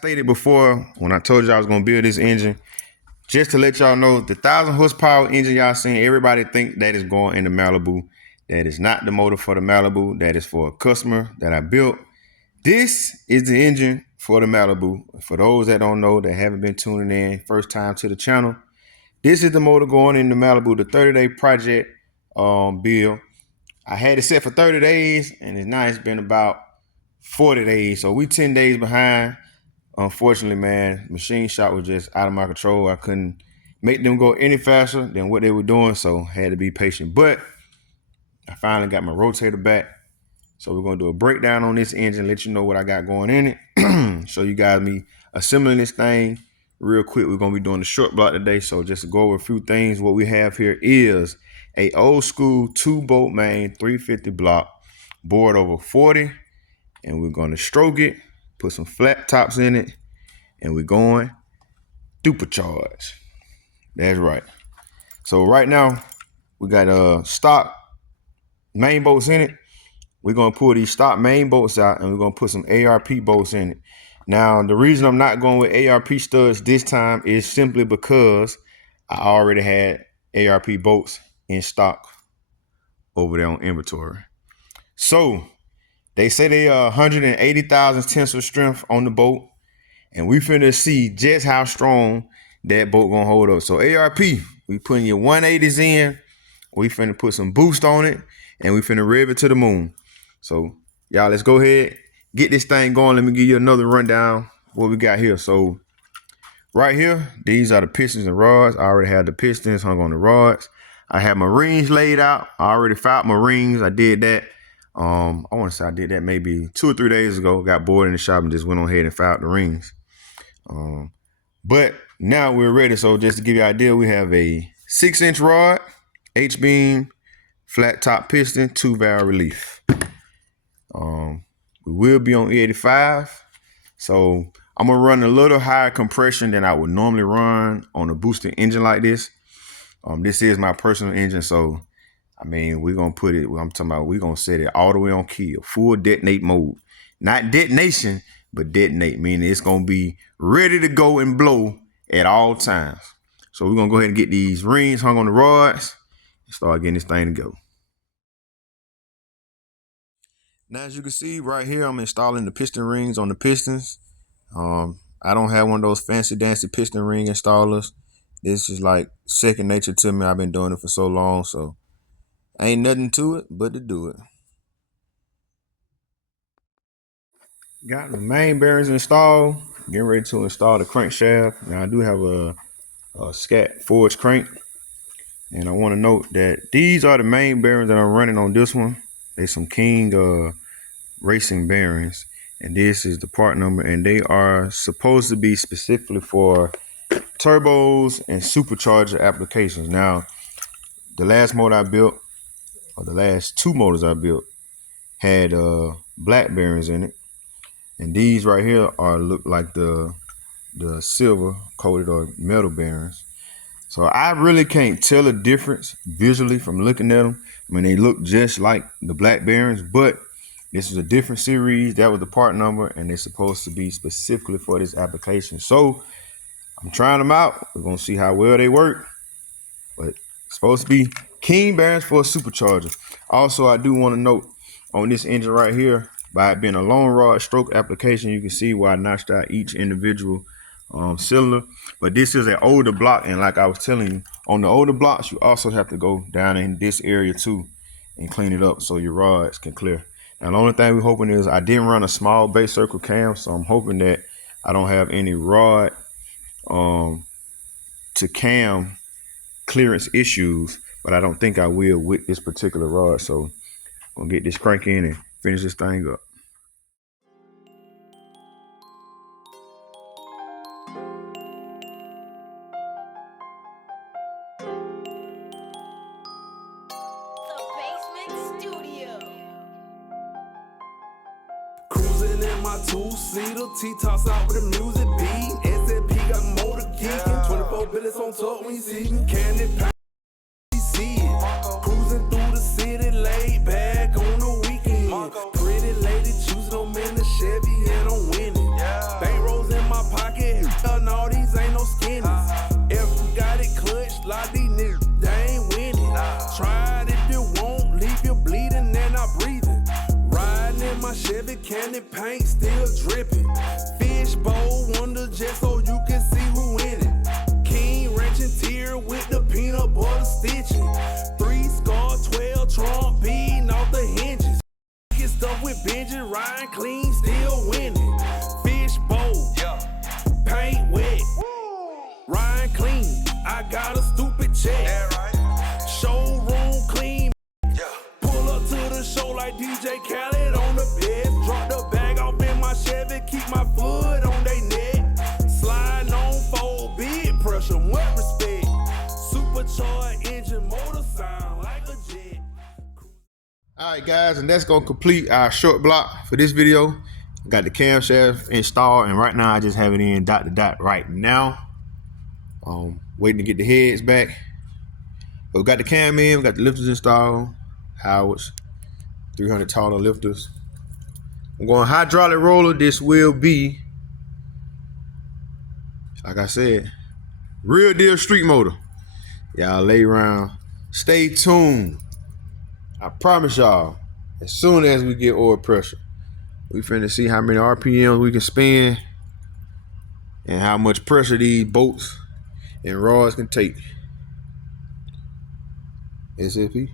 stated before when I told you I was gonna build this engine, just to let y'all know, the 1,000 horsepower engine y'all seen, everybody think that is going in the Malibu. That is not the motor for the Malibu. That is for a customer that I built. This is the engine for the Malibu. For those that don't know, that haven't been tuning in, first time to the channel, this is the motor going in the Malibu, the 30-day project build. I had it set for 30 days, and now it's been about 40 days. So we 10 days behind. Unfortunately, man, machine shop was just out of my control. I couldn't make them go any faster than what they were doing, so had to be patient. But I finally got my rotator back. So we're gonna do a breakdown on this engine, let you know what I got going in it. Show you guys me assembling this thing real quick. We're gonna be doing the short block today. So just to go over a few things, what we have here is a old school 2-bolt main 350 block, bored over 40, and we're gonna stroke it, put some flat tops in it, and we're going Supercharged. That's right. So right now we got stock main bolts in it. We're gonna pull these stock main bolts out, and we're gonna put some ARP bolts in it. Now the reason I'm not going with ARP studs this time is simply because I already had ARP bolts in stock over there on inventory. So they say they are 180,000 tensile strength on the bolt, and we finna see just how strong that bolt gonna hold up. So ARP, we putting your 180s in, we finna put some boost on it, and we finna rev it to the moon. So y'all, let's go ahead, get this thing going. Let me give you another rundown what we got here. So right here, these are the pistons and rods. I already had the pistons hung on the rods. I have my rings laid out. I already filed my rings. I did that. I want to say I did that maybe 2 or 3 days ago. Got bored in the shop and just went on ahead and filed the rings. But now we're ready. So just to give you an idea, we have a 6-inch rod, H-beam, flat top piston, 2-valve relief. We will be on e85. So I'm gonna run a little higher compression than I would normally run on a boosted engine like this. This is my personal engine, so I mean, we're gonna put it, I'm talking about, we're gonna set it all the way on kill, full detonate mode. Not detonation, but detonate, meaning it's gonna be ready to go and blow at all times. So we're gonna go ahead and get these rings hung on the rods and start getting this thing to go. Now, as you can see right here, I'm installing the piston rings on the pistons. I don't have one of those fancy dancy piston ring installers. This is like second nature to me. I've been doing it for so long, so ain't nothing to it but to do it. Got the main bearings installed. Getting ready to install the crankshaft. Now I do have a scat forged crank, and I want to note that these are the main bearings that I'm running on this one. They some King racing bearings, and this is the part number, and they are supposed to be specifically for turbos and supercharger applications. Now, the last motor I built, or the last 2 motors I built, had black bearings in it, and these right here look like the silver coated or metal bearings. So I really can't tell a difference visually from looking at them. I mean, they look just like the black bearings, but this is a different series. That was the part number, and they're supposed to be specifically for this application. So I'm trying them out. We're gonna see how well they work, but it's supposed to be King bearings for a supercharger. Also, I do want to note on this engine right here, by it being a long rod stroke application, you can see where I notched out each individual cylinder. But this is an older block, and like I was telling you, on the older blocks, you also have to go down in this area too and clean it up so your rods can clear. Now, the only thing we're hoping is I didn't run a small base circle cam, so I'm hoping that I don't have any rod to cam clearance issues, but I don't think I will with this particular rod. So I'm gonna get this crank in and finish this thing up. Cruising in my 2-seater, T-tops out with the music beat. SMP got motor geeking, 24 bullets on top when you see me. Candy pack, see it. Cruising through the city, laid back on the weekend. Pretty lady choosing them in the Chevy and I'm winning. Bank rolls in my paint still dripping. Fishbowl wonder just so you can see who in it. King wrenching tear with the peanut butter stitching. 3 scar 12 Trump beating off the hinges. Get stuff with Benji, riding clean, still winning. Fishbowl, paint wet, riding clean. I got a stupid check. Showroom clean. Pull up to the show like DJ Khaled on the bed. Drop the bag off in my Chevy, keep my foot on they neck. Sliding on 4 big pressure, what respect. Supercharged engine, motor sound like a jet. All right, guys, and that's gonna complete our short block for this video. I got the camshaft installed, and right now I just have it in dot to dot right now. Waiting to get the heads back. But we got the cam in, we got the lifters installed, Howard's 300 taller lifters. I'm going hydraulic roller. This will be, like I said, real deal street motor. Y'all lay around, stay tuned. I promise y'all, as soon as we get oil pressure, we finna see how many RPMs we can spin and how much pressure these bolts and rods can take. SFP.